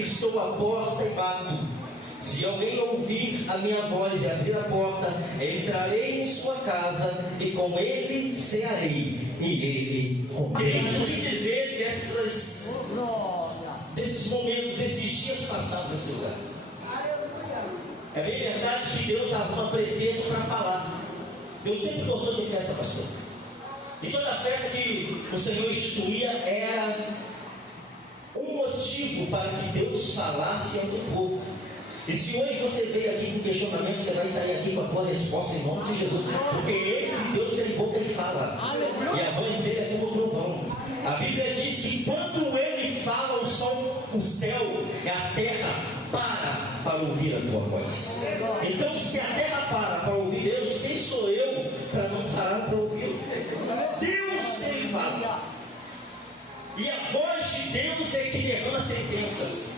que estou à porta e bato. Se alguém ouvir a minha voz e abrir a porta, entrarei em sua casa e com ele cearei e ele comerá. O que dizer desses momentos, desses dias passados nesse lugar? É bem verdade que Deus arruma pretexto para falar. Deus sempre gostou de festa, pastor. E toda festa que o Senhor instituía era um motivo para que Deus falasse ao teu povo. E se hoje você veio aqui com questionamento, você vai sair aqui com a tua resposta em nome de Jesus. Porque esse Deus tem boca e fala. E a voz dele é como trovão. A Bíblia diz que quando ele fala, o sol, o céu e a terra para ouvir a tua voz. Então, se a terra para ouvir Deus, quem sou eu para não parar para ouvir? Deus ele fala. E a voz de Deus é que derrama sentenças.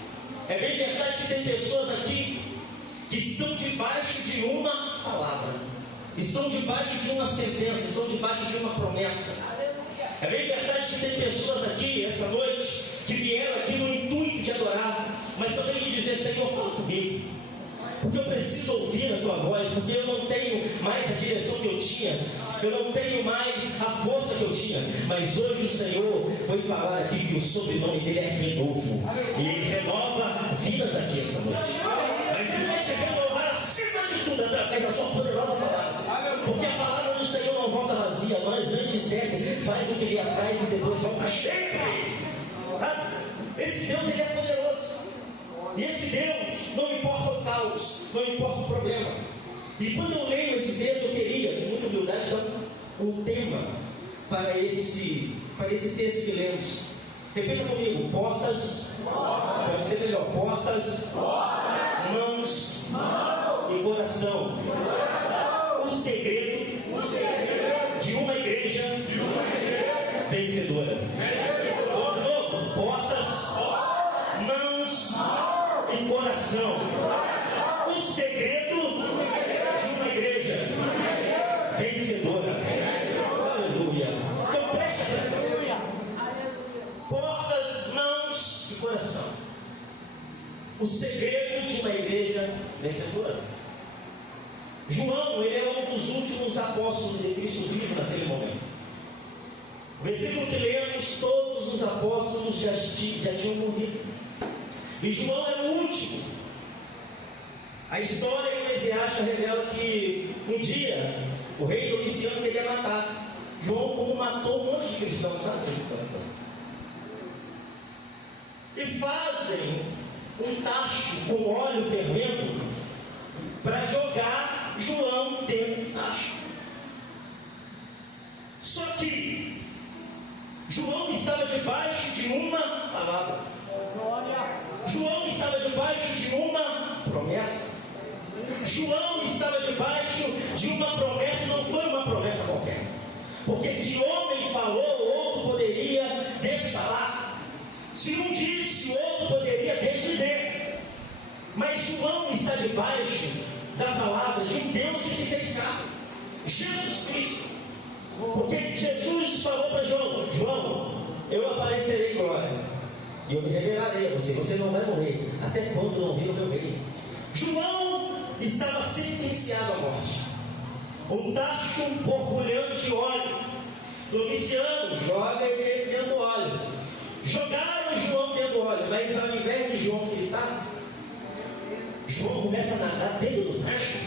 É bem verdade que tem pessoas aqui que estão debaixo de uma palavra, estão debaixo de uma sentença, estão debaixo de uma promessa. É bem verdade que tem pessoas aqui essa noite que vieram aqui no intuito de adorar, mas também de dizer: Senhor, fala comigo, porque eu preciso ouvir a tua voz, porque eu não tenho mais a direção que eu tinha, eu não tenho mais a força que eu tinha. Mas hoje o Senhor foi falar aqui que o sobrenome dele é renovo, e ele renova vidas aqui essa noite. Mas ele vai te renovar acima de tudo através da sua poderosa palavra, porque a palavra do Senhor não volta vazia, mas antes desce, faz o que lhe apraz e depois volta cheio para ele. Esse Deus ele é poderoso. E esse Deus, não importa o caos, não importa o problema. E quando eu leio esse texto, eu queria, com muita humildade, dar um tema para esse texto que lemos. Repita comigo: portas, pode ser melhor, portas, mãos e coração. O segredo de uma igreja vencedora. Vamos de novo: portas, mãos e coração. O segredo de uma igreja vencedora. Aleluia. Então preste atenção. Portas, mãos e coração. O segredo de uma igreja vencedora. João, ele é um dos últimos apóstolos de Cristo vivo naquele momento. O versículo que lemos, todos os apóstolos já tinham morrido. E João é o último. A história eclesiástica revela que um dia o rei Domiciano queria matar João, como matou um monte de cristãos, sabe? E fazem um tacho com óleo fervendo para jogar João dentro do tacho. Só que João estava debaixo de uma palavra. João estava debaixo de uma promessa. João estava debaixo de uma promessa, não foi uma promessa qualquer. Porque se o homem falou, o outro poderia desfalar. Se um disse, o outro poderia desdizer. Mas João está debaixo da palavra de um Deus que se fez carne, Jesus Cristo. Porque Jesus falou para João: João, eu aparecerei em glória e eu me revelarei a você. Você não vai morrer até quando não vir o meu reino. João estava sentenciado à morte. Um tacho borbulhando de óleo. Domiciano joga ele dentro do óleo. Jogaram João dentro do óleo, mas ao invés de João fritar, João começa a nadar dentro do tacho.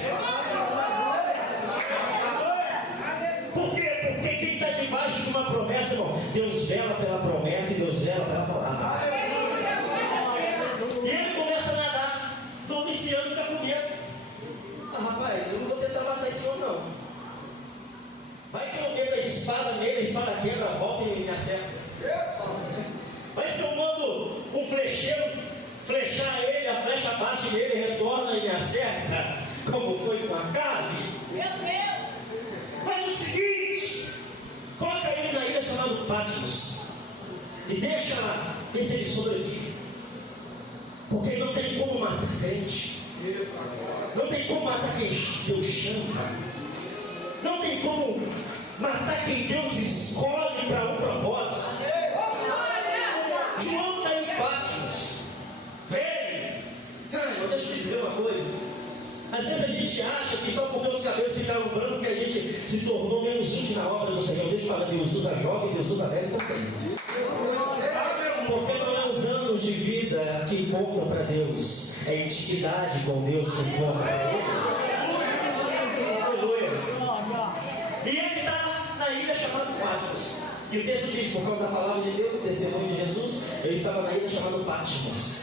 Por quê? Porque quem está debaixo de uma promessa, irmão, Deus vela pela promessa e Deus vela pela palavra. E ele começa a nadar. Domiciano fica com medo. Rapaz, eu não vou tentar matar esse homem, não. Vai que eu meto a espada nele, a espada quebra, volta e me acerta. Mas se eu mando um flecheiro flechar ele, a flecha bate nele, retorna e me acerta, como foi com a carne. Meu Deus! Faz o seguinte: coloca ele na ilha chamada Patmos e deixa lá, vê se ele sobrevive. Porque não tem como matar crente, não tem como matar quem Deus chama, não tem como matar quem Deus escolhe para um propósito. João está em Patmos, velho ficaram brancos que a gente se tornou menos útil na obra do Senhor. Deixa eu falar, Deus usa jovem, Deus usa velho também. Porque não é os anos de vida que contam para Deus, é a intimidade com Deus que conta. Aleluia. E ele está na ilha chamada Patmos. E o texto diz, por causa da palavra de Deus, o testemunho de Jesus, eu estava na ilha chamada Patmos.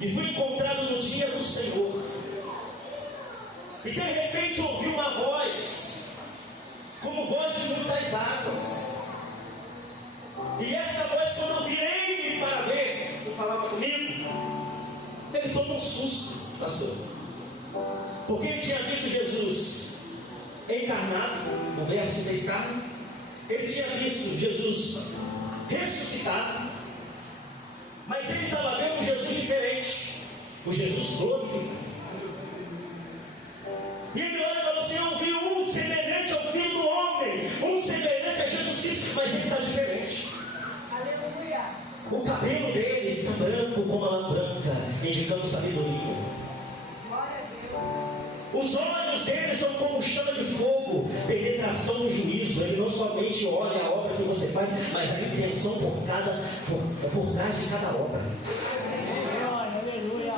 E fui encontrado no dia do Senhor. E de repente ouvi uma voz, como voz de muitas águas. E essa voz, quando eu virei-me para ver, ele falava comigo, ele tomou um susto, pastor. Porque ele tinha visto Jesus encarnado, o verbo se fez carne. Ele tinha visto Jesus ressuscitado. Mas ele estava vendo um Jesus diferente, o Jesus glorificado. E ele olha para você, eu vi um semelhante ao Filho do Homem, um semelhante a Jesus Cristo, mas ele está diferente. Aleluia. O cabelo dele fica branco como a lã branca, indicando sabedoria. Glória a Deus. Os olhos dele são como chama de fogo, penetração no juízo. Ele não somente olha a obra que você faz, mas a intenção por trás de cada obra. Aleluia.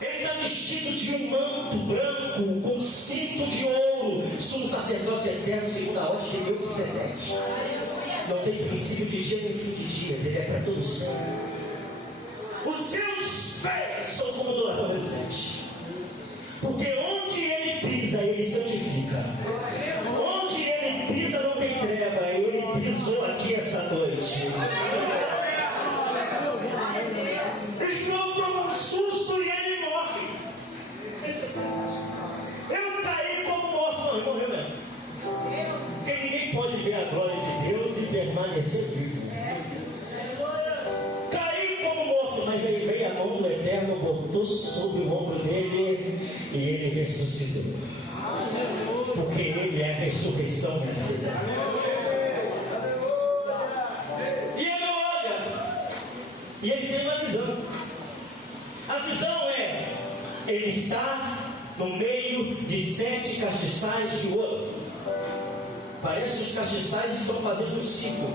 Ele está vestido de um manto branco, com cinto de ouro, sumo sacerdote eterno, segundo a ordem de Melquisedeque. Não tem princípio de dia nem fim de dias, ele é para todo sempre. Os seus pés são como do ladrão reluzente, porque onde ele pisa, ele santifica. Onde ele pisa, não tem treva. Ele pisou aqui essa noite. João toma um susto e ele morre. Eu caí como morto. Não, ele morreu mesmo. Porque ninguém pode ver a glória de Deus e permanecer vivo. Caí como morto, mas aí veio a mão do Eterno, botou sobre o ombro dele e ele ressuscitou. Porque ele é a ressurreição, minha filha. E ele olha e ele tem uma visão. A visão é: ele está no meio de 7 castiçais de ouro. Parece que os castiçais estão fazendo um ciclo.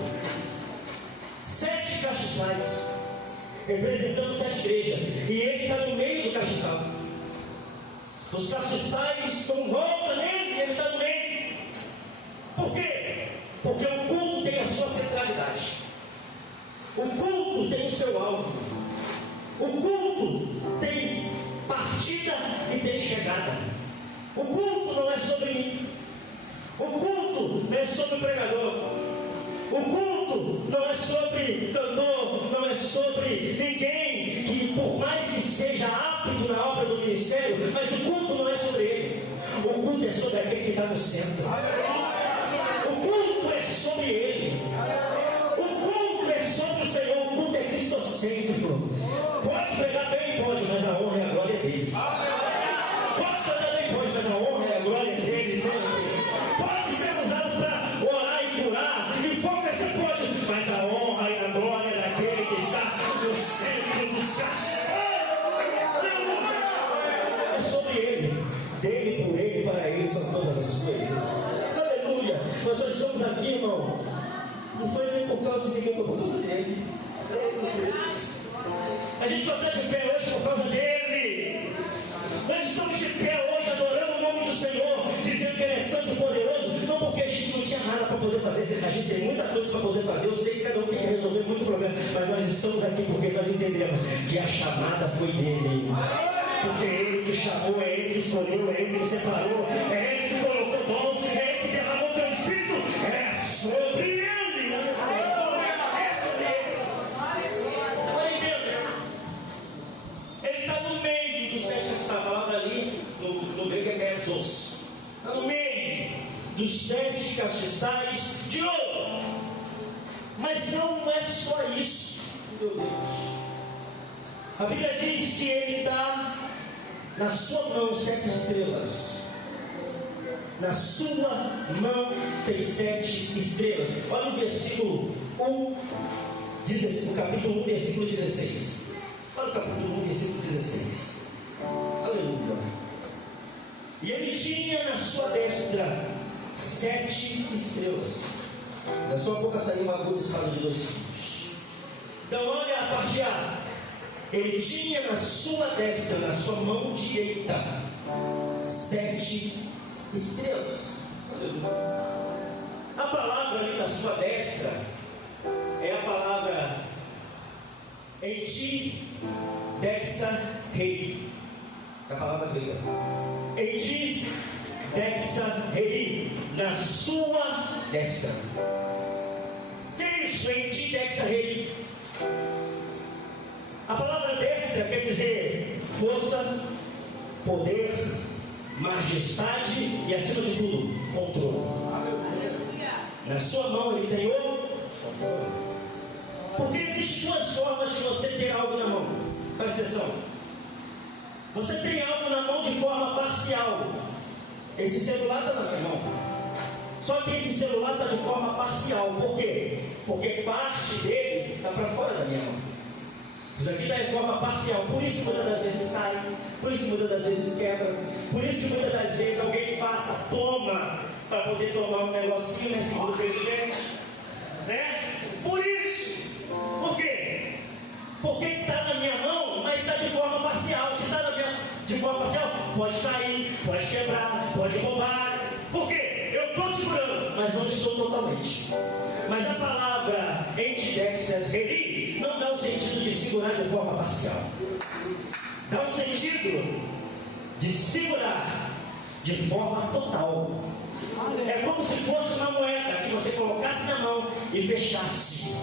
7 castiçais, representando 7 igrejas. E ele está no meio do castiçal. Os castiçais estão em volta dele e ele está no meio. Por quê? Porque o culto tem a sua centralidade. O culto tem o seu alvo. O culto tem partida e tem chegada. O culto não é sobre mim. O culto não é sobre o pregador. O culto não é sobre cantor, não é sobre ninguém que, por mais que seja apto na obra do ministério, mas o culto não é sobre ele. O culto é sobre aquele que está no centro. O culto é sobre ele. O culto é sobre o Senhor. O culto é cristocêntrico. Pode pregar bem, pode, mas a honra e a glória é dele. Pode cantar bem, pode, mas a honra e a glória é dele sempre. Pode ser usado para orar e curar, e fogo você pode, mas a honra e a glória é daquele que está no centro dos cachos. É sobre ele, dele, por ele, para ele são todas as coisas. Aleluia. Nós só estamos aqui, irmão. Não foi nem por causa de ninguém, foi por causa dele. A gente só está de pé hoje por causa dele. Nós estamos de pé hoje adorando o nome do Senhor, dizendo que Ele é santo e poderoso, não porque a gente não tinha nada para poder fazer. A gente tem muita coisa para poder fazer. Eu sei que cada um tem que resolver muito problema, mas nós estamos aqui porque nós entendemos que a chamada foi dele. Porque é Ele que chamou, é Ele que escolheu, é Ele que separou, é Ele que colocou dons, é Ele que derramou teu Espírito. É sobre Ele. Essa palavra ali no grego é mesos. Está no meio dos 7 castiçais de ouro. Mas não é só isso, meu Deus. A Bíblia diz que ele dá na sua mão 7 estrelas. Na sua mão tem 7 estrelas. Olha o versículo 1, o capítulo 1, versículo 16. Olha o capítulo 1, versículo 16. Aleluia. E ele tinha na sua destra 7 estrelas. Da sua boca saiu uma aguda espada de 2 fios. Então olha a parte A. Ele tinha na sua destra, na sua mão direita, 7 estrelas. A palavra ali na sua destra é a palavra em ti, dexa, rei. A palavra grega. Em ti, dexa, rei. Na sua destra. Que é isso? Em ti, dexa, rei. A palavra destra quer dizer força, poder, majestade e, acima de tudo, controle. Na sua mão ele tem o controle. Porque existem 2 formas de você ter algo na mão. Presta atenção. Você tem algo na mão de forma parcial. Esse celular está na minha mão. Só que esse celular está de forma parcial. Por quê? Porque parte dele está para fora da minha mão. Isso aqui está de forma parcial. Por isso que muitas das vezes cai. Por isso que muitas das vezes quebra. Por isso que muitas das vezes alguém passa, toma, para poder tomar um negocinho nesse do presidente. Né? Por isso. Por quê? Porque está na minha mão, mas está de forma parcial. Se está de forma parcial, pode cair, pode quebrar, pode roubar. Por quê? Eu estou segurando, mas não estou totalmente. Mas a palavra entidexas rei não dá o sentido de segurar de forma parcial. Dá o sentido de segurar de forma total. É como se fosse uma moeda que você colocasse na mão e fechasse.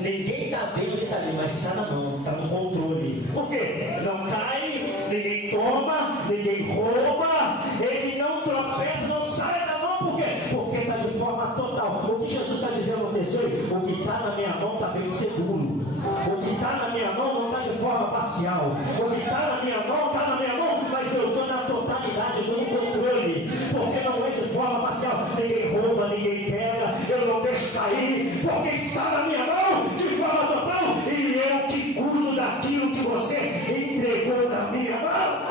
Ninguém está vendo que está ali, mas está na mão, está no controle. Por quê? Não cai, ninguém toma, ninguém rouba, ele não tropeça, não sai da mão. Por quê? Porque está de forma total. O que Jesus está dizendo no terceiro? O que está na minha mão está bem seguro. O que está na minha mão não está de forma parcial. O que está na minha mão está na minha mão, mas eu estou na totalidade, estou no controle. Porque não é de forma parcial. Ninguém rouba, ninguém pega, eu não deixo cair, porque está na minha mão de forma total, e eu que cuido daquilo que você entregou na minha mão.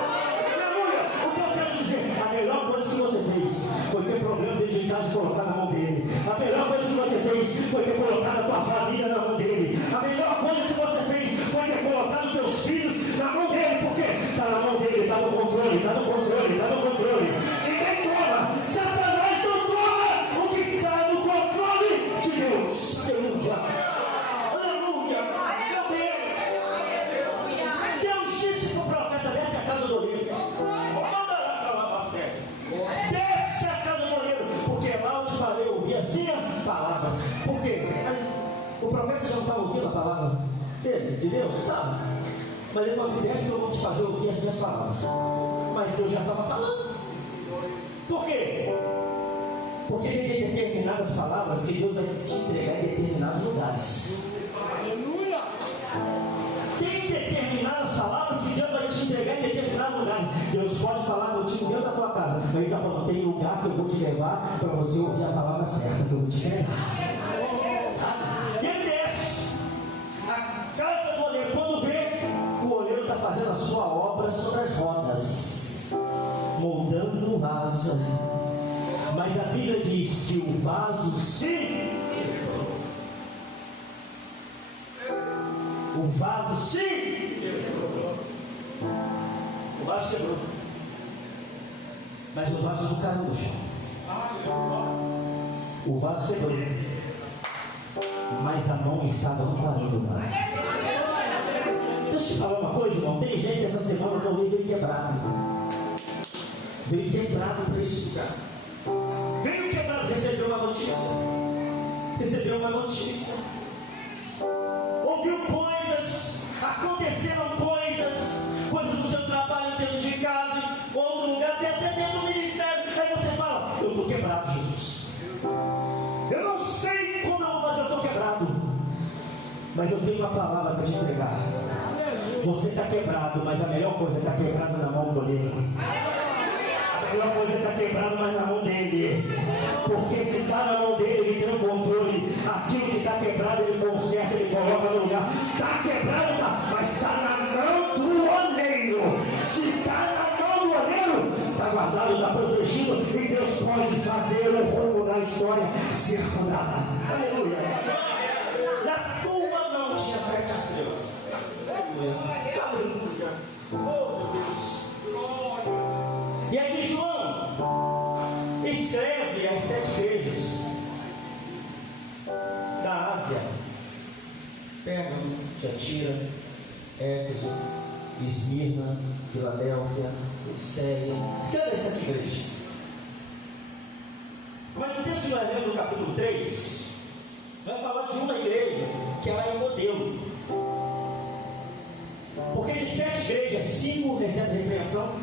Aleluia! O que eu quero dizer? A melhor coisa que você fez foi ter problema dentro de casa e colocar na mão dele. A melhor coisa que você fez foi ter colocado a tua família na mão dele. A melhor coisa que você fez foi ter colocado os teus filhos na mão dele. Por quê? Está na mão dele, está no controle, está no controle, está no controle. Ninguém toma. Satanás não toma o que está no controle de Deus. Aleluia. Palavra. Por quê? O profeta já não estava ouvindo a palavra dele, de Deus? Estava. Mas ele falou assim: desce que eu vou te fazer ouvir as minhas palavras. Mas Deus já estava falando. Por quê? Porque tem determinadas palavras que Deus vai te entregar em determinados lugares. Aleluia! Tem determinadas palavras que Deus vai te entregar em determinados lugares. Deus pode falar contigo dentro da tua casa. Ele está falando: tem lugar que eu vou te levar para você ouvir a palavra certa que eu vou te entregar. Ele desce. A casa do oleiro, quando vê, o oleiro está fazendo a sua obra sobre as rodas, moldando o vaso. Mas a Bíblia diz que o vaso se quebrou. O vaso se quebrou. O vaso quebrou. Mas o vaso não caiu no chão. O vaso quebrou. Mas a mão estava no caminho do vaso. Deixa eu te falar uma coisa, irmão. Tem gente essa semana que eu veio quebrado. Veio quebrado para esse lugar. Veio quebrado, recebeu uma notícia. Recebeu uma notícia. Ouviu coisas, aconteceram coisas no seu trabalho, dentro de casa, ou outro lugar, até dentro do ministério. Aí você fala: eu estou quebrado, Jesus. Eu não sei como eu vou fazer, eu estou quebrado. Mas eu tenho uma palavra para te entregar. Você está quebrado, mas a melhor coisa é estar quebrado na mão do oleiro. A melhor coisa é estar quebrado, mas na mão dele. Porque se está na mão dele, ele tem o controle. Aquilo que está quebrado, ele conserta, ele coloca no lugar. Está quebrado, tá, mas está na mão do oleiro. Se está na mão do oleiro, está guardado, está protegido. história ser mudada. Aleluia. Na tua mão tinha 7 estrelas. Aleluia. Oh, meu Deus. E aí João escreve as 7 igrejas da Ásia: Pérgamo, Tiatira, Éfeso, Esmirna, Filadélfia, Laodiceia. Escreve as 7 igrejas. Mas o texto que nós lemos no capítulo 3 vai falar de uma igreja que ela é modelo. Porque de 7 igrejas, 5 recebem repreensão.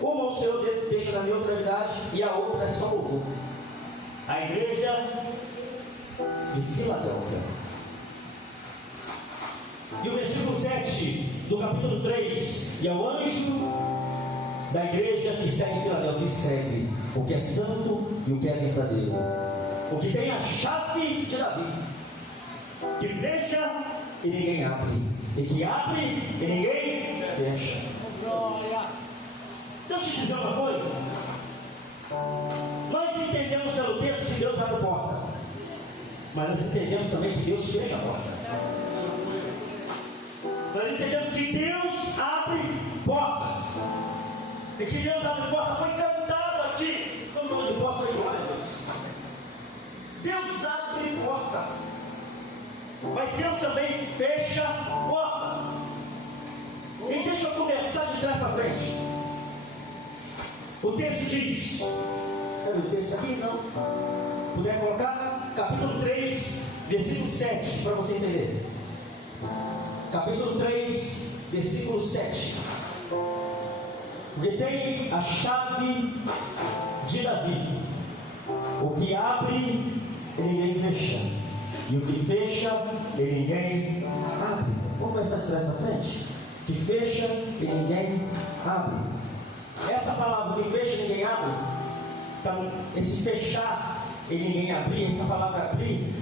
Uma o Senhor deixa na neutralidade e a outra é só louvor. A igreja de Filadélfia. E o versículo 7 do capítulo 3: e ao anjo da igreja que está em Filadélfia escreve o que é santo e o que é verdadeiro, o que tem a chave de Davi, que fecha e ninguém abre, e que abre e ninguém fecha. Deixa eu te dizer uma coisa. Nós entendemos pelo texto que Deus abre a porta, mas nós entendemos também que Deus fecha a porta. Nós entendemos que Deus abre portas, e que Deus abre portas. Foi cantado aqui no nome de porta, foi glória a Deus. Deus abre portas, mas Deus também fecha portas. E deixa eu começar de trás para frente. O texto diz, cadê o texto aqui? Não. Puder colocar? Capítulo 3, versículo 7, para você entender. Capítulo 3, versículo 7. Porque tem a chave de Davi. O que abre e ninguém fecha, e o que fecha e ninguém abre. Vamos começar de trás para frente. Que fecha e ninguém abre. Essa palavra que fecha e ninguém abre, então, esse fechar e ninguém abrir, essa palavra abrir,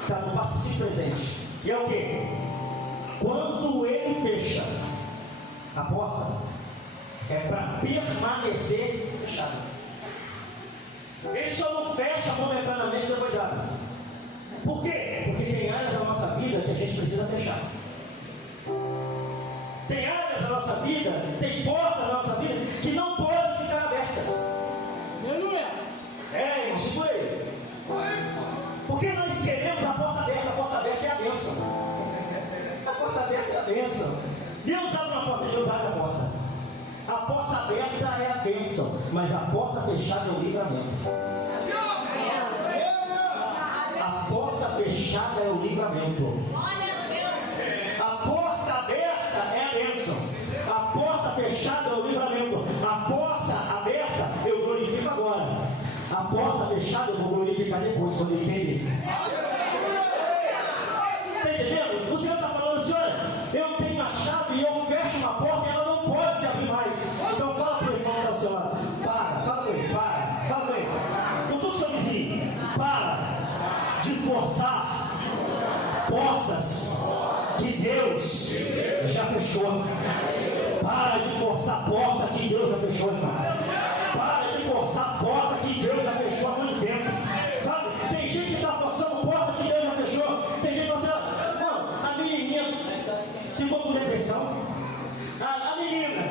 está no particípio presente. E é o que? Quando ele fecha a porta, é para permanecer fechada. Ele só não fecha momentaneamente, depois abre. Por quê? Porque tem áreas da nossa vida que a gente precisa fechar. Tem áreas da nossa vida, tem portas da nossa vida que não podem ficar abertas. Aleluia! É, irmão, segura aí. Porque nós queremos a porta aberta. A porta aberta é a bênção. A porta aberta é a bênção. Deus abre uma porta, Deus abre a porta. A porta aberta é a bênção, mas a porta fechada é o livramento. A porta fechada é o livramento. A porta aberta é a bênção. A porta fechada é o livramento. A porta aberta eu glorifico agora. A porta fechada eu vou glorificar depois, quando eu entender. Está entendendo? O Senhor está falando assim: olha, eu tenho a chave e eu fecho uma porta e ela não pode se abrir mais. Então fala para o irmão que está ao seu lado: fala com ele, fala com ele. Com tudo seu vizinho, para de forçar portas que Deus já fechou. Para de forçar a porta que Deus já fechou, irmão. Para de forçar a porta que Deus já fechou há muito tempo. Sabe? Tem gente que está forçando porta que Deus já fechou. Tem gente que fala assim: não, a menininha ficou com depressão. A menina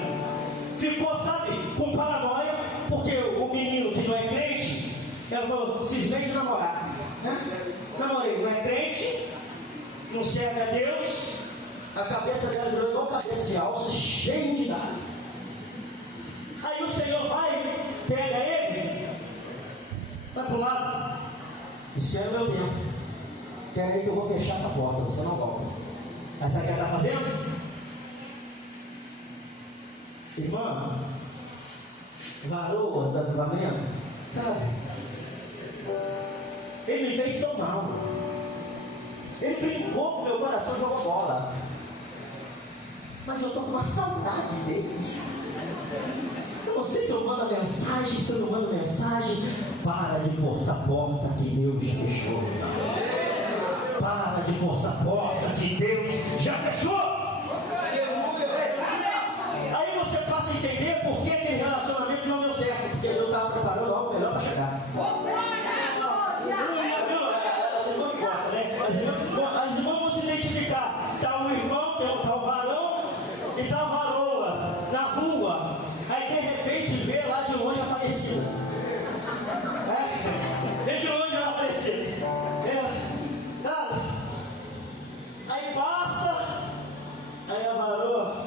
ficou, sabe, com paranoia, porque o menino que não é crente, ela falou, simplesmente namorar. Namorei, não é crente, não serve a Deus, a cabeça dela virou igual cabeça de alça, cheia de nada. Aí o Senhor vai, pega ele, vai para o lado, espera o meu tempo, quer aí que eu vou fechar essa porta, você não volta. Aí sabe o que ela está fazendo? Irmã, varoa do avivamento, sabe? Ele me fez tão mal. Ele brincou com o meu coração e jogou bola. Mas eu estou com uma saudade dele. Eu não sei se eu mando mensagem, se eu não mando mensagem. Para de forçar a porta que Deus já fechou. Para de forçar a porta que Deus já fechou. Aí você passa a entender por que aquele relacionamento não deu certo. Porque Deus estava preparando algo melhor para chegar.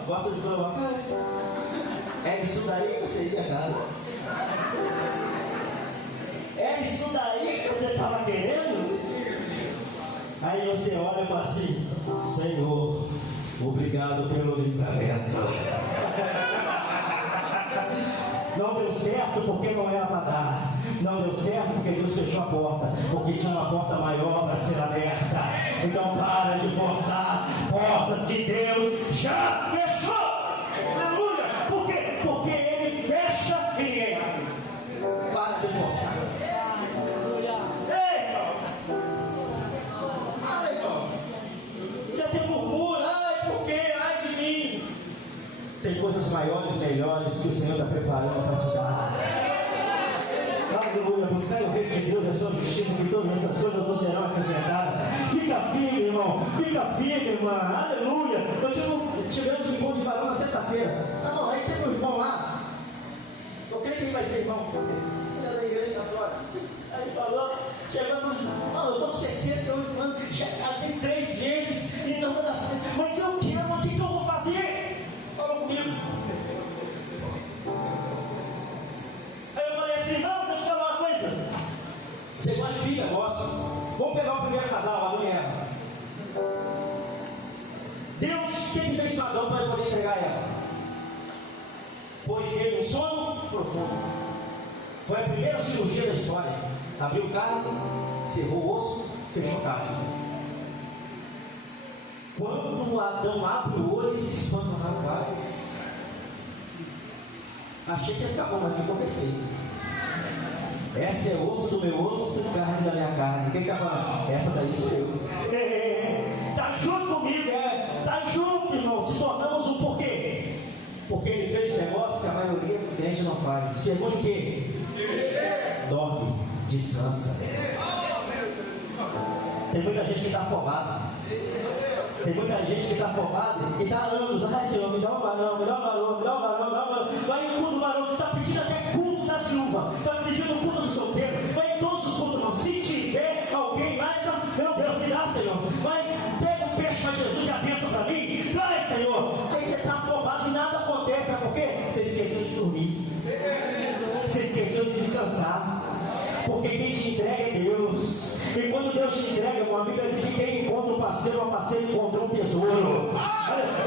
gosta de provocar? É isso daí que você ia, cara? É isso daí que você estava querendo? Aí você olha e fala assim: Senhor, obrigado pelo livramento. Não deu certo porque não era para dar. Não deu certo porque Deus fechou a porta, porque tinha uma porta maior para ser aberta. Então para de forçar portas que Deus já fechou. Aleluia! Por quê? Porque Ele fecha e ninguém abre. Para de forçar. Ei, irmão! Ai, irmão! Você até murmura: ai, por quê? Ai de mim! Tem coisas maiores, melhores que o Senhor está preparando para te dar. Aleluia, buscar o reino de Deus e a sua justiça, que todas essas coisas não serão acrescentadas. Fica firme, irmão, fica firme, irmã. Aleluia. Tivemos um encontro de varão na sexta-feira. Não, aí teve um irmão lá. Eu creio que ele vai ser irmão. Ele era da igreja agora. Aí falou, chegou e falou: não, eu estou com 68 anos, já casei 3 vezes e não dá certo. Mas eu quero, mas o que eu vou fazer? Falou comigo. Você gosta de filha? Gosto. Vamos pegar o primeiro casal, Adão e Eva. Deus, o que ele fez com Adão para ele poder entregar ela? Pôs ele um sono profundo. Foi a primeira cirurgia da história. Abriu carne, cerrou o osso, fechou carne. Quando Adão abre o olho, ele se espanta: rapaz, achei que ia ficar bom, mas ficou perfeito. Essa é osso do meu osso, carne da minha carne. Quem está falando? Essa daí sou eu. Está junto comigo, está junto, irmão. Se tornamos um porquê. Porque ele fez negócio que a maioria do crente não faz. Pergunta o quê? Dorme, descansa. Tem muita gente que está afobada. Tem muita gente que está afobada e está há anos: ai, Senhor, me dá um varão, me dá um varão, me dá um varão, me dá um varão. Vai no culto do varão, está pedindo até culto da viúva, está pedindo culto do solteiro, vai em todos os cultos, irmão. Se tiver alguém, vai, então, meu Deus, me dá, Senhor. Vai, pega um peixe para Jesus e a bênção para mim, traz, Senhor. Aí você está afobado e nada acontece, sabe por quê? Você esqueceu de dormir, você esqueceu de descansar. Porque quem te entrega é Deus. E quando Deus te entrega, meu amigo, ele diz que quem encontra um parceiro, uma parceira encontrou um tesouro.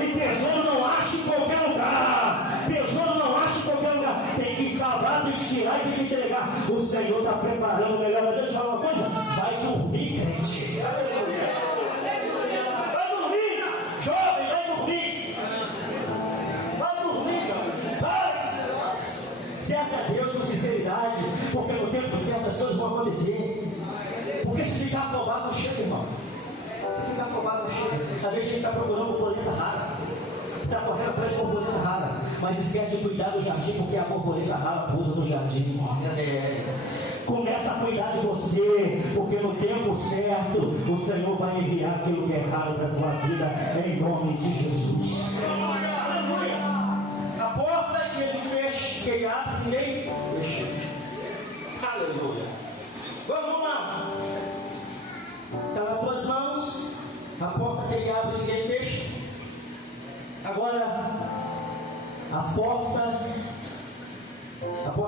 E tesouro não acha em qualquer lugar. Tesouro não acha em qualquer lugar. Tem que escavar, tem que tirar e tem que entregar. O Senhor está preparando o melhor. Deixa eu falar uma coisa: vai dormir, crente. Vai dormir, jovem, vai dormir. Vai dormir, vai. Serve a Deus com sinceridade, porque no tempo certo as coisas vão acontecer. Porque se ficar afobado não chega, irmão. Se ficar afobado não chega. Às vezes a gente está procurando borboleta rara, está correndo atrás de borboleta rara, mas esquece de cuidar do jardim, porque a borboleta rara pousa no jardim. Começa a cuidar de você, porque no tempo certo o Senhor vai enviar aquilo que é raro para a tua vida, em nome de Jesus. Aleluia! A porta que ele fecha, que ele abre, ninguém fecha. Aleluia! Vamos lá! Está nas tuas mãos, a porta que ele abre, ninguém fecha. Agora, a porta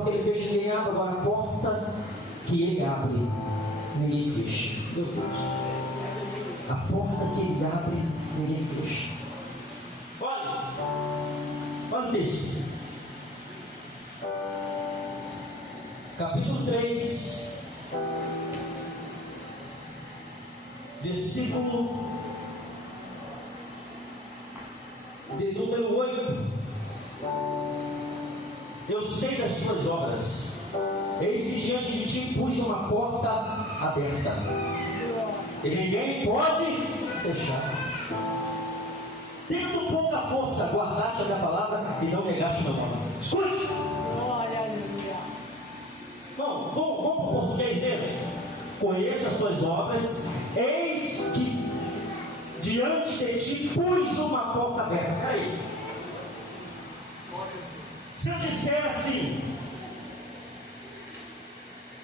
que ele fecha, ninguém abre. Agora, a porta que ele abre, ninguém fecha. Meu Deus! A porta que ele abre, ninguém fecha. Olha o texto. Capítulo 3, versículo de número 8. Eu sei das tuas obras, eis que diante de ti pus uma porta aberta, e ninguém pode fechar. Tendo pouca força, guardaste a minha palavra e não negaste meu nome. Escute! Vamos para o português mesmo. Conheço as tuas obras, eis que diante de ti pus uma porta aberta. Aí, se eu disser assim: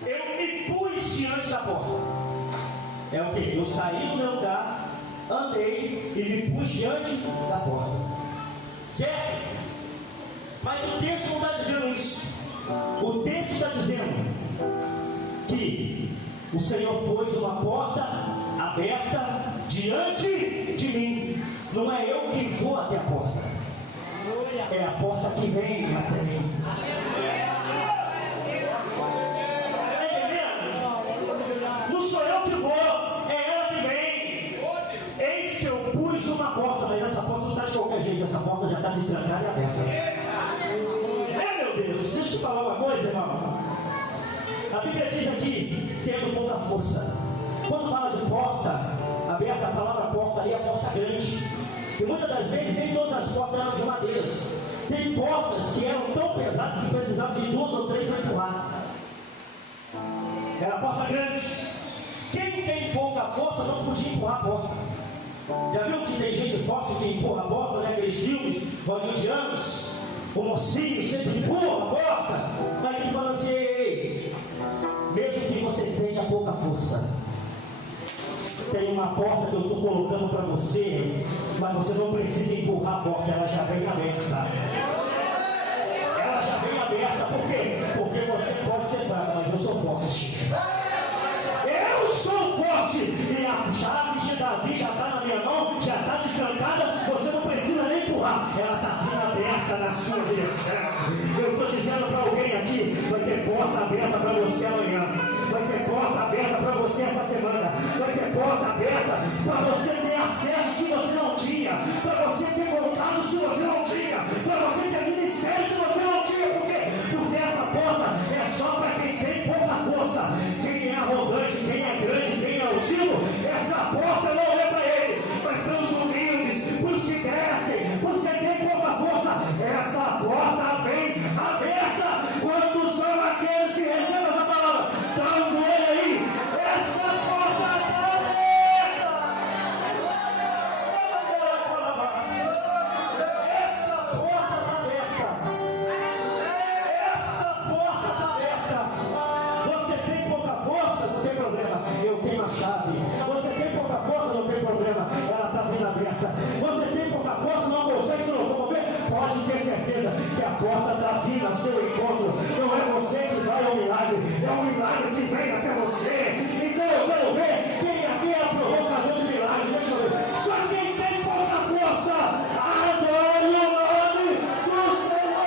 eu me pus diante da porta, é o que? Eu saí do meu lugar, andei e me pus diante da porta. Certo? Mas o texto não está dizendo isso. O texto está dizendo que o Senhor pôs uma porta aberta diante de mim. Não é eu que vou até a porta, é a porta que vem até mim. Não sou eu que vou, é ela que vem. Eis que eu pus uma porta, mas essa porta não está de qualquer jeito, essa porta já está destrancada e aberta. Meu Deus, deixa eu falar uma coisa, irmão. A Bíblia diz aqui, tendo pouca força. Quando fala de porta aberta, a palavra porta ali é a porta grande. E muitas das vezes nem todas as portas eram de madeiras. Tem portas que eram tão pesadas que precisavam de 2 ou 3 para empurrar. Era a porta grande. Quem tem pouca força não podia empurrar a porta. Já viu que tem gente forte que empurra a porta, né? Aqueles filmes hollywoodianos, o mocinho sempre empurra a porta. Aí ele fala assim: ei, mesmo que você tenha pouca força, tem uma porta que eu estou colocando para você, mas você não precisa empurrar a porta, ela já vem aberta. Ela já vem aberta, por quê? Porque você pode ser fraco, mas eu sou forte. Eu sou forte, e a chave de Davi já está na minha mão, já está destrancada, você não precisa nem empurrar, ela está bem aberta na sua direção. Eu estou dizendo para alguém aqui: vai ter porta aberta para você amanhã, vai ter porta aberta para você essa semana, vai ter porta aberta para você ter acesso se você não tinha, para você ter contato se você não tinha, para você ter ministério se você não tinha. Por quê? Porque essa porta é só para quem tem pouca força. Quem é arrogante, quem é grande, quem é altivo, essa porta não é para ele, mas para os humildes, para os que crescem, para os que têm pouca força. Essa porta vem aberta. Quantos são aqueles que recebem essa palavra? Dá um olho aí, essa porta está aberta. Essa porta está aberta. Essa porta está aberta. Você tem pouca força, não tem problema, eu tenho a chave. Você tem pouca força, não tem problema, ela está vindo aberta. Você tem pouca força, não consegue se locomover, pode ter certeza que a porta está vindo ao seu encontro. Não é você que vai ao milagre, é um milagre que vem até você. Então eu quero ver quem aqui é provocador de milagre. Deixa eu ver. Só quem tem pouca força, adore o nome do Senhor.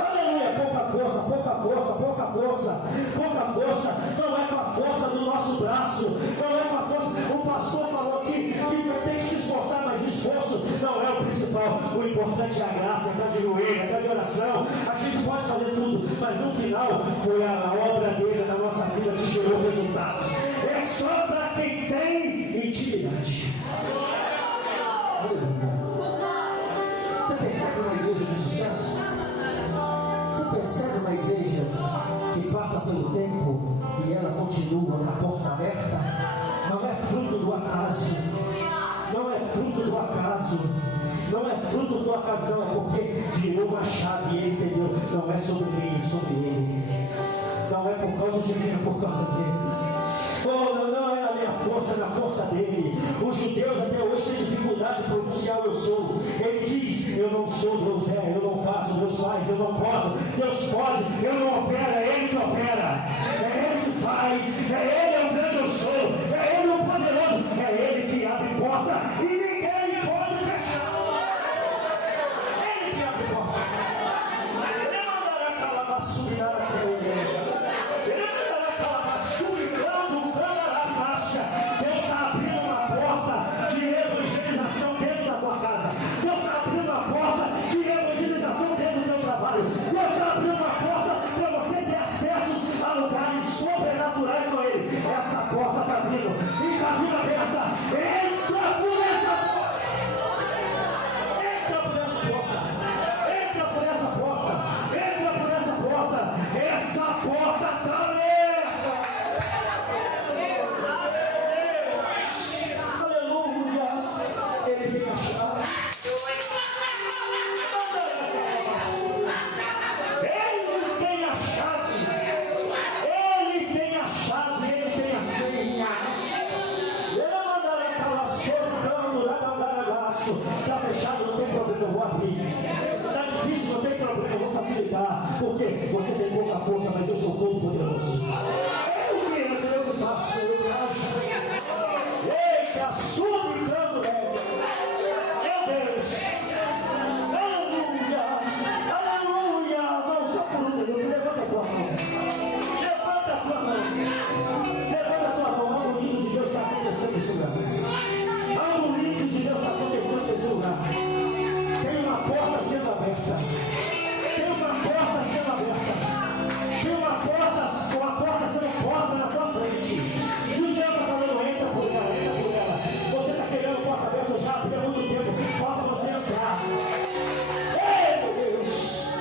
Aleluia. Pouca força, pouca força, pouca força, pouca força. Não é com a força do nosso braço, não é com a força. O pastor falou aqui que tem que se esforçar, mas esforço não é o principal. O importante é a graça, é a de joelho, é a de oração. A gente pode fazer tudo, mas no final foi a obra dele na nossa vida que gerou resultados. É só para quem tem intimidade. Você percebe uma igreja de sucesso? Você percebe uma igreja que passa pelo tempo e ela continua com a porta aberta? Não é fruto do acaso. Não é fruto do acaso. Não é fruto do acaso, não. É porque virou uma chave e ele entendeu. Não é sobre mim, é sobre ele. Não é por causa de mim, é por causa dele. Oh, não é a minha força, é na força dele. Os judeus até hoje têm dificuldade de pronunciar o eu sou. Ele diz: eu não sou, Deus é, eu não faço, Deus faz, eu não posso, Deus pode, eu não opero, é ele que opera, é ele que faz, é ele é o grande eu sou, é ele o poderoso, é ele que abre porta e ninguém pode fechar. Ele que abre porta. Ele mandará calar a subir até o mundo. Deus está abrindo uma porta de evangelização dentro da tua casa. Deus está abrindo uma porta de evangelização dentro do teu trabalho. Deus está abrindo uma porta para você ter força, mas eu sou todo poderoso. Eu que entro, eu que faço, eu que acho. Eita, suplicando, meu Deus. Aleluia, aleluia. Não, só por um minuto, levanta a tua mão. Levanta a tua mão. Levanta a tua mão. Algo lindo de Deus está acontecendo nesse lugar. Algo lindo de Deus está acontecendo nesse lugar. Tem uma porta sendo aberta. Tem uma porta sendo aberta. Tem uma porta sendo posta na tua frente. E o Senhor está falando, entra por ela, entra por ela. Você está querendo porta aberta, eu já abri há muito tempo. Falta você entrar. Ei, meu Deus!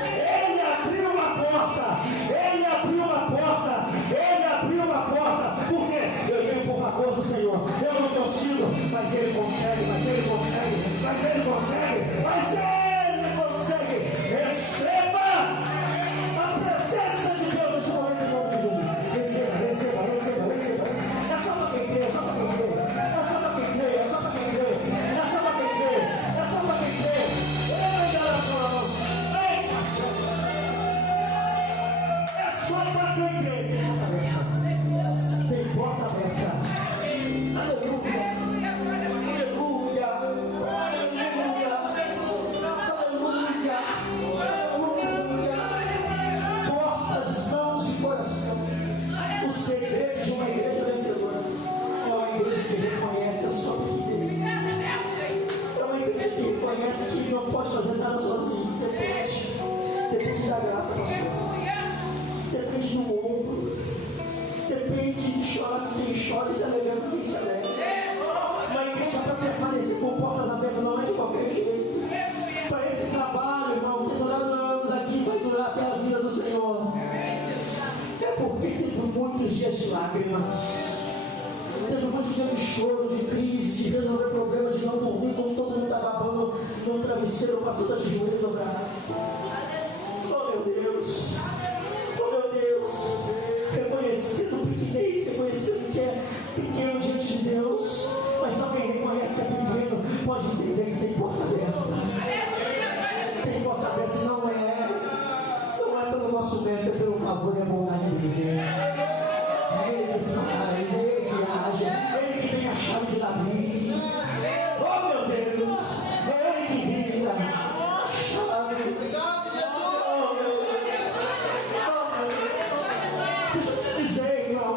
Ele abriu uma porta. Ele abriu uma porta. Ele abriu uma porta. Por quê? Eu venho por uma força, Senhor. Eu não consigo, mas Ele consegue, mas Ele consegue, mas Ele consegue, mas Ele consegue. Receba a presença de Deus nesse momento, em nome de Jesus. Receba, receba, receba, receba. É só para quem crê, é só para quem crê. É só para quem crê, é só para quem crê. É só para quem crê, é só para quem crê. Ei, oração. Ei, é só para quem crê. Tem porta aberta. Aleluia. Aleluia. Aleluia. Aleluia. Portas, mãos e coração. O segredo de uma igreja vencedora é uma igreja que reconhece a sua pequenez. É uma igreja que reconhece que não pode fazer nada sozinho. Depende da graça da sua. Depende do ombro. Depende de chorar quem chora e se alegra quem se alegra. Uma igreja para permanecer com portas abertas não é de qualquer jeito. Para esse trabalho, irmão, que durando anos aqui, vai durar até a vida do Senhor. É porque teve muitos dias de lágrimas. Teve muitos dias de choro, de crise, de resolver problemas, de não dormir, como todo mundo está babando no travesseiro, o pastor está de joelho dobrado. Oh, meu Deus! Oh, meu Deus! Reconhecendo pequenez, reconhecendo que é pequeno diante de Deus, mas só quem reconhece que é pequeno pode entender que tem porta aberta. Tem porta aberta e não é pelo nosso mérito, é pelo favor e a bondade dele. É Ele que faz, é Ele que age, é Ele que tem a chave de Davi. Oh, meu Deus! É Ele que vira a chave. Deixa eu te dizer, irmão,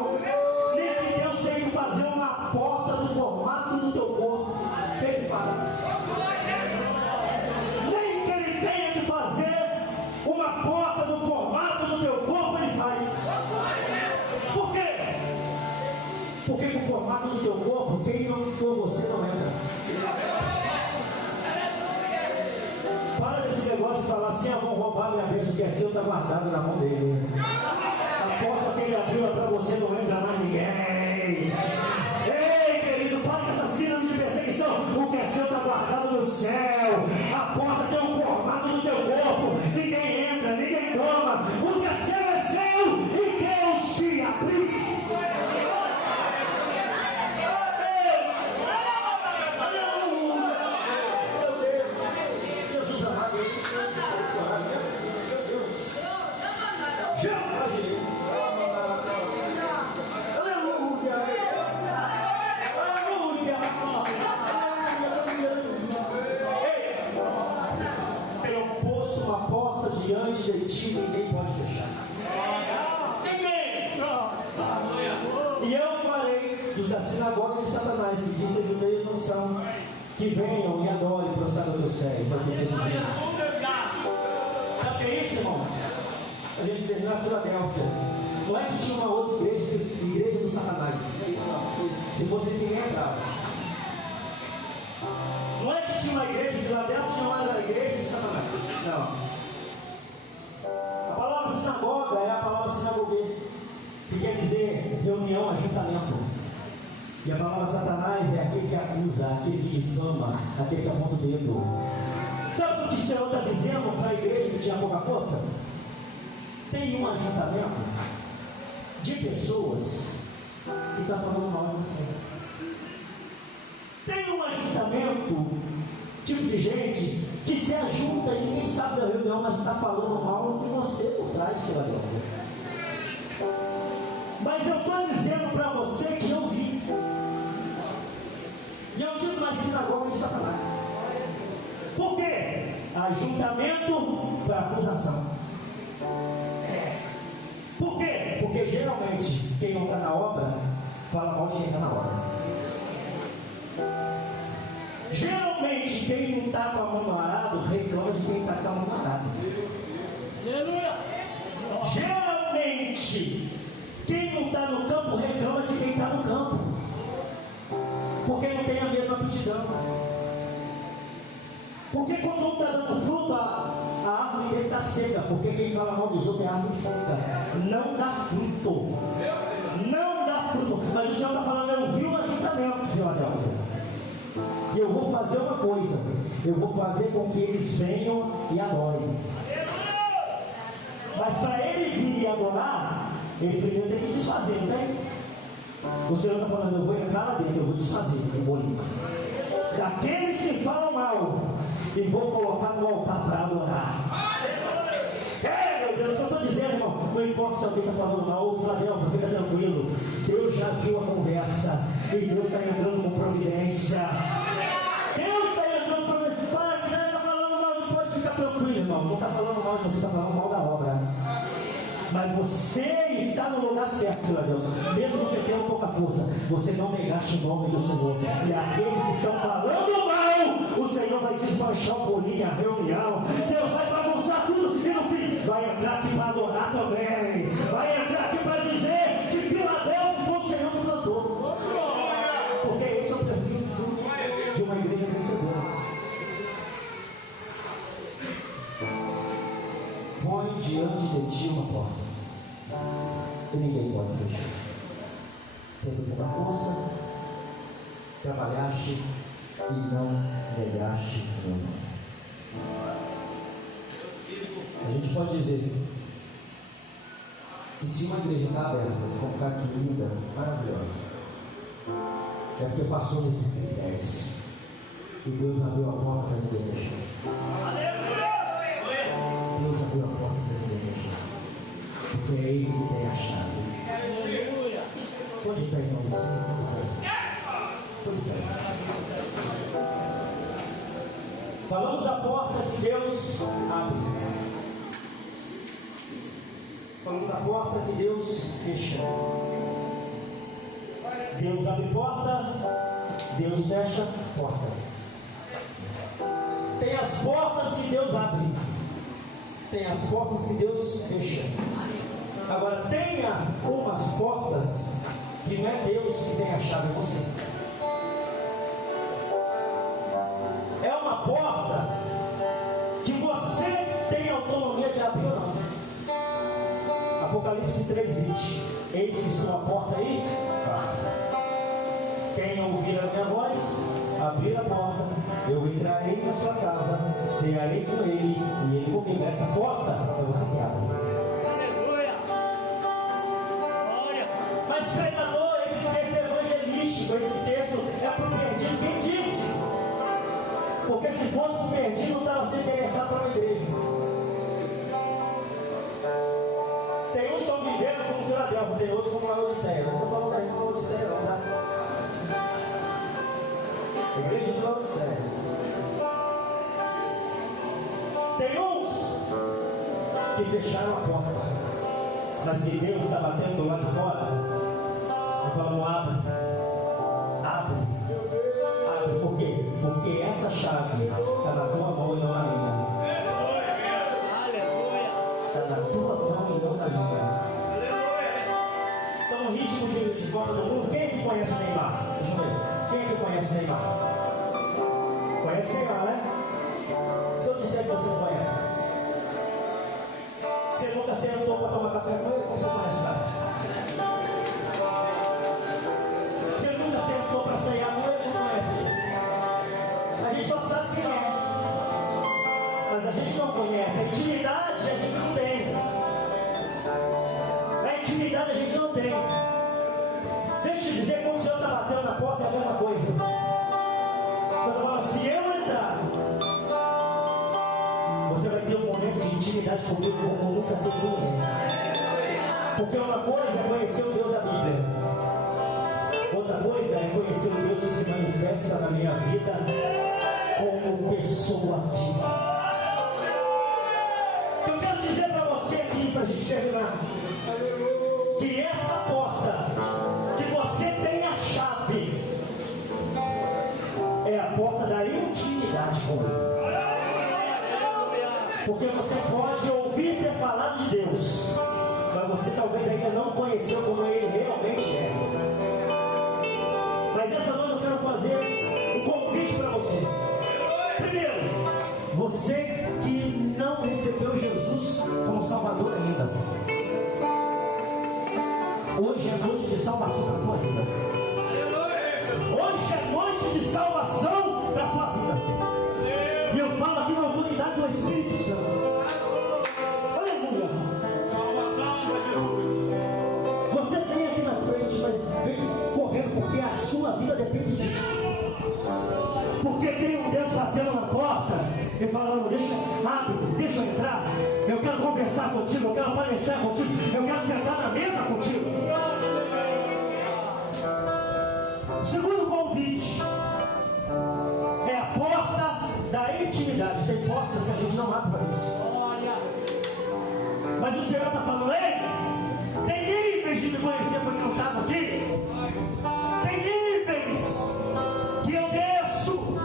nem que Deus tenha que fazer uma porta do formato do teu corpo, Ele faz. Nem que Ele tenha que fazer uma porta do formato do teu corpo, Ele faz. Por quê? Porque com o formato do teu corpo, quem não for você não entra. Para desse negócio de falar assim, vão roubar minha bênção, o que é seu está guardado na mão dele. A porta que Ele abriu é para você, não entra mais ninguém. Ei, querido, para com essa síndrome de perseguição. O que é seu está guardado no céu. A porta tem um formato do teu corpo. Ninguém entra, ninguém toma. O que é seu e Deus te abriu. Jesus amado, diante de ti, ninguém pode fechar. Ninguém! E eu falei dos da sinagoga de Satanás, que disse aos judeus não são, que venham e adorem prostrado aos teus pés. Sabe o que é isso, irmão? A gente terminou na Filadélfia. Não é que tinha uma outra igreja, igreja do Satanás. É isso, não. Se fosse ninguém entrava. Não é que tinha uma igreja de Filadélfia, tinha mais a igreja de Satanás. Não. A palavra sinagoga é a palavra sinagogue, que quer dizer reunião, ajuntamento. E a palavra Satanás é aquele que acusa, aquele que difama, aquele que aponta o dedo. Sabe o que o Senhor está dizendo para a igreja que tinha pouca força? Tem um ajuntamento de pessoas que está falando mal de você. Tem um ajuntamento, tipo de gente, que se ajunta e ninguém sabe da reunião, mas está falando mal de você por trás, Filadélfia. Mas eu estou dizendo para você que eu vi. E eu digo na sinagoga de Satanás. Por quê? Ajuntamento para acusação. Por quê? Porque geralmente quem não está na obra fala mal de quem está na obra. Geralmente quem não está com a mão no arado reclama de quem está com a mão no arado. Geralmente quem não está no campo reclama de quem está no campo, porque não tem a mesma aptidão. Porque quando um está dando fruto, a árvore dele está seca, porque quem fala mal dos outros é árvore seca, não dá fruto. Não dá fruto. Mas o Senhor está falando, eu vi o ajuntamento, Filadélfia. E eu vou fazer uma coisa, eu vou fazer com que eles venham e adorem. Mas para ele vir e adorar, ele primeiro tem que desfazer, não tem? O Senhor está falando, eu vou entrar lá dentro, eu vou desfazer o bolinho. Daqueles que falam mal, e vou colocar no altar para adorar. Meu Deus, o que eu estou dizendo, irmão, não importa se alguém está falando mal, ou Filadélfia, fica tranquilo. Deus já viu a conversa, e Deus está entrando com providência. Deus está entrando com providência. Para, que está falando mal, não pode ficar tranquilo, irmão. Não está falando mal, você está falando mal da obra. Mas você está no lugar certo, Filadélfia. Mesmo você tendo pouca força, você não negaste o nome do Senhor. E aqueles que estão falando mal, o Senhor vai desmanchar o bolinho, a reunião. Deus vai bagunçar tudo. E no fim, vai entrar aqui para adorar também. Vai entrar aqui para dizer que Filadélfia foi o Senhor que plantou. Porque esse é o perfil de uma igreja vencedora. Põe diante de ti uma porta. E ninguém pode fechar. Tendo pouca força, trabalhaste e não negaste o meu nome. A gente pode dizer que se uma igreja está aberta, com ficar linda, maravilhosa, é porque passou nesses critérios. E Deus abriu a porta para ninguém fechar. Deus abriu a porta para ninguém fechar. Porque é Ele que tem a chave. Pode ir para em nome do Senhor. Pode ir para. Falamos da porta que Deus abre. Falamos da porta que Deus fecha. Deus abre porta, Deus fecha porta. Tem as portas que Deus abre, tem as portas que Deus fecha. Agora tenha umas portas que não é Deus que tem a chave, é você. É uma porta que você tem autonomia de abrir ou não. Apocalipse 3:20. Eis que estou à porta aí. Quem não ouvir a minha voz, abrir a porta, eu entrarei na sua casa, cearei com ele e ele comigo. Essa porta é você que abre. Mas pregador, esse texto é evangelístico, esse texto é para o perdido. Quem disse? Porque se fosse para o perdido, não estava se interessado para a igreja. Tem uns que estão vivendo como Filadélfia, tem outros como Laodiceia. Não estou falando aí como Laodiceia, não, tá? Igreja de Laodiceia. Tem uns que fecharam a porta, mas que Deus está batendo do lado de fora. Eu falo, abre. Abre. Abre. Por quê? Porque essa chave está na tua mão e não na minha. Está na tua mão e não na minha. Então, no ritmo de Copa do Mundo, quem é que conhece o Neymar? Deixa eu ver. Quem é que conhece o Neymar? Conhece o Neymar, né? Se eu disser que você não conhece, você nunca sentou para tomar café com ele, como você conhece o cara? Você nunca sentou para ceiar com ele, como conhece ele? A gente só sabe quem é, mas a gente não conhece. A intimidade a gente não tem. A intimidade a gente não tem. Deixa eu te dizer, quando o Senhor está batendo na porta, é a mesma coisa. Quando eu falo, se eu entrar, você vai ter um momento de intimidade comigo como nunca teve com ninguém. Porque uma coisa é conhecer o Deus da Bíblia, outra coisa é conhecer o Deus que se manifesta na minha vida como pessoa viva. Eu quero dizer para você aqui, para a gente terminar, que essa porta que você tem a chave é a porta da intimidade com Ele. Porque você pode ouvir ter falado de Deus, mas você talvez ainda não conheceu como Ele realmente é. Mas essa noite eu quero fazer um convite para você. Primeiro, você que não recebeu Jesus como Salvador ainda, hoje é noite de salvação para a tua vida. Hoje é noite de salvação para a tua vida. E eu falo aqui na autoridade do Espírito Santo. Aleluia. Salvação para Jesus. Você vem aqui na frente, mas vem correndo, porque a sua vida depende disso. Porque tem um Deus batendo na porta e falando: deixa rápido, deixa eu entrar. Eu quero conversar contigo, eu quero aparecer contigo, eu quero sentar na mesa contigo. Segundo convite é a porta da intimidade. Tem portas que a gente não abre para isso. Mas o Senhor está falando: ei, tem níveis de me conhecer porque eu estava aqui. Tem níveis que eu desço.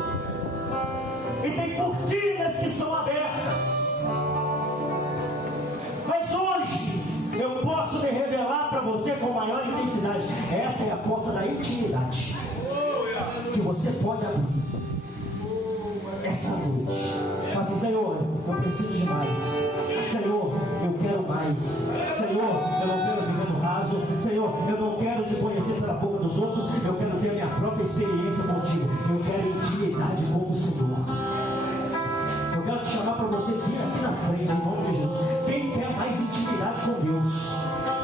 E tem cortinas que são abertas. Mas hoje eu posso me revelar para você com maior intensidade. Essa é a porta da intimidade que você pode abrir essa noite. Mas Senhor, eu preciso de mais. Senhor, eu quero mais. Senhor, eu não quero viver no raso. Senhor, eu não quero te conhecer pela boca dos outros. Eu quero ter a minha própria experiência contigo. Eu quero intimidade com o Senhor. Eu quero te chamar para você vir aqui na frente, em nome de Jesus. Quem quer mais intimidade com Deus?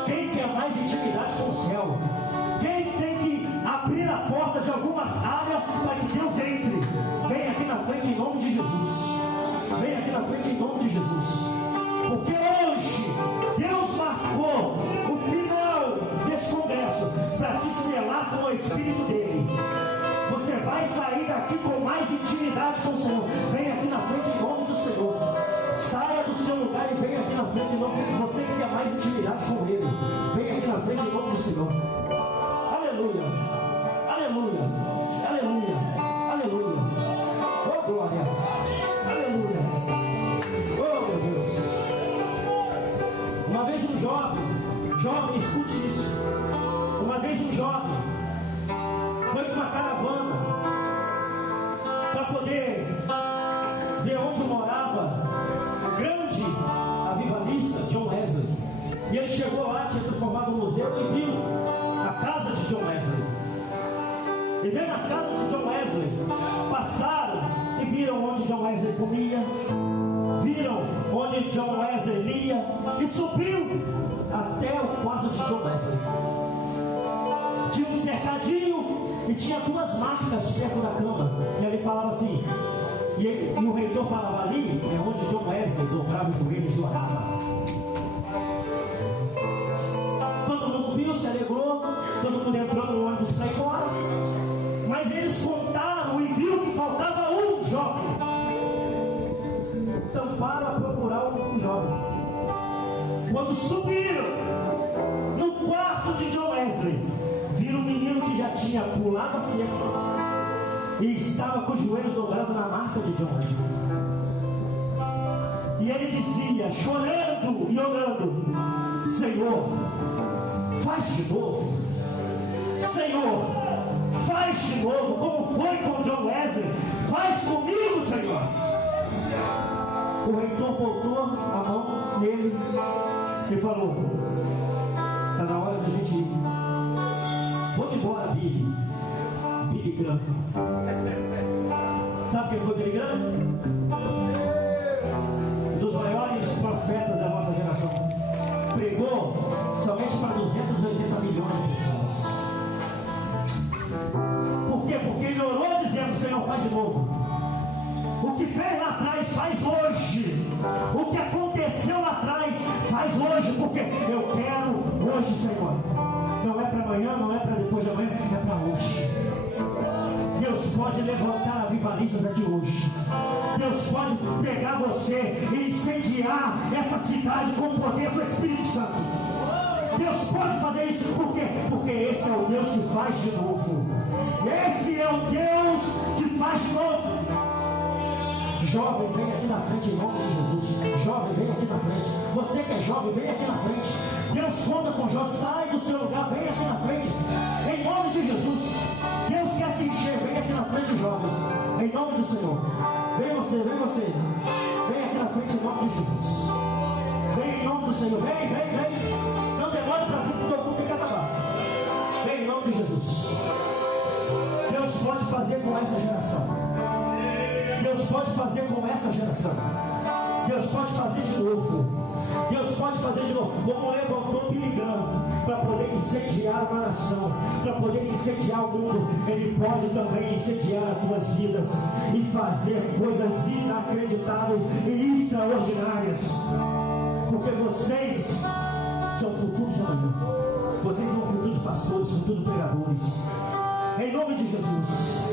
Quem quer mais intimidade com o céu? Quem tem que abrir a porta de alguma área para que Deus entre? Vem aqui na frente em nome de Jesus. Vem aqui na frente em nome de Jesus. Porque hoje Deus marcou o final desse congresso para te selar com o Espírito dele. Você vai sair daqui com mais intimidade com o Senhor. Vem aqui na frente em nome do Senhor. Saia do seu lugar e vem aqui na frente em nome de você que quer mais intimidade com Ele. Vem aqui na frente em nome do Senhor. Aleluia, aleluia, aleluia, aleluia. Oh glória, aleluia. Oh meu Deus. Uma vez um jovem, escute isso. Uma vez um jovem foi com uma caravana para poder ver onde morava o grande avivalista John Wesley. E ele chegou lá, tinha transformado um museu e viu a casa de John Wesley. E vendo a casa de John Wesley, passaram e viram onde John Wesley comia, viram onde John Wesley lia, e subiu até o quarto de John Wesley. Tinha um cercadinho e tinha duas marcas perto da cama. E ele falava assim, e o reitor falava: ali é onde John Wesley dobrava os joelhos e orava. Todo mundo viu, se alegrou, todo mundo entrou no ônibus para ir embora. Mas eles contaram e viram que faltava um jovem. Então para procurar um jovem. Quando subiram no quarto de John Wesley, viram um menino que já tinha pulado a cerca e estava com os joelhos dobrados na marca de John Wesley. E ele dizia, chorando e orando: Senhor, faz de novo. Senhor, faz de novo, como foi com John Wesley. Faz comigo, Senhor. O reitor botou a mão nele e falou: está na hora de a gente ir. Vamos embora, Billy Graham. Sabe quem foi Billy Graham? Um dos maiores profetas da nossa geração. Pregou somente para 280 milhões de pessoas. Por quê? Porque ele orou dizendo: Senhor, faz de novo. O que fez lá atrás, faz hoje. O que aconteceu lá atrás, faz hoje. Porque eu quero hoje, Senhor. Não é para amanhã, não é para depois de amanhã, é para hoje. Deus pode levantar avivalistas aqui hoje. Deus pode pegar você e incendiar essa cidade com o poder do Espírito Santo. Deus pode fazer isso. Por quê? Porque esse é o Deus que faz de novo. Esse é o Deus que faz de novo. Jovem, vem aqui na frente em nome de Jesus. Jovem, vem aqui na frente. Você que é jovem, vem aqui na frente. Deus conta com Jó. Sai do seu lugar, vem aqui na frente. Em nome de Jesus. Deus quer te encher, vem aqui na frente, jovens. Em nome do Senhor. Vem você, vem você. Vem aqui na frente em nome de Jesus. Vem em nome do Senhor. Vem, vem, vem. Não demore para vir, porque o culto tem que acabar. Vem em nome de Jesus. Deus pode fazer com essa geração. Deus pode fazer com essa geração. Deus pode fazer de novo. Deus pode fazer de novo. Como levantou Biligrão para poder incendiar uma nação, para poder incendiar o mundo, Ele pode também incendiar as tuas vidas e fazer coisas inacreditáveis e extraordinárias. Porque vocês são o futuro de amanhã. Vocês são o futuro de pastores, futuro de pregadores. Em nome de Jesus.